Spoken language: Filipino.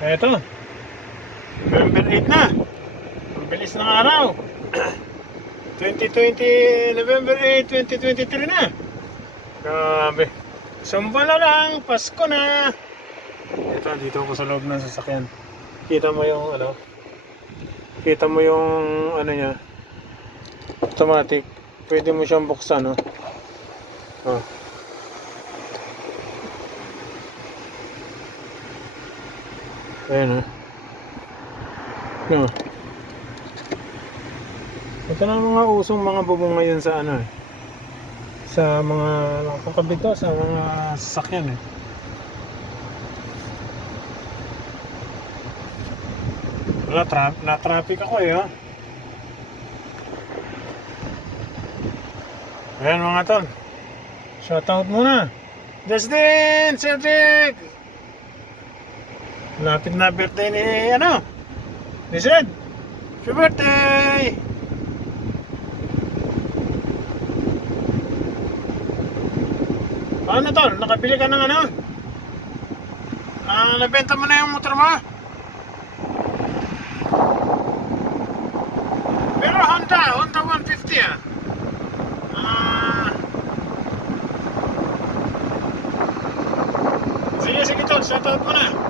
Eto, November 8 na. Ang bilis ng araw. 2020, November 8, 2023 na. Grabe. Sumpa na lang, Pasko na. Ito, dito ako sa loob ng sasakyan. Kita mo yung ano, kita mo yung ano niya, automatic. Pwede mo siyang buksan, no? Oh. Ayan, no. Ito na ang mga usong mga bubong ngayon sa ano, sa mga nakakabit ko, sa mga sasakyan, Wala, na-traffic ako, Ayan mga tol, shoutout muna Justin, Cedric. Lapit na birthday ni ni Zed. Happy birthday. Ano tol, nakabili ka ng nabenta mo na yung motor mo? Pero Honda 150 sige tol, shoutout mo na.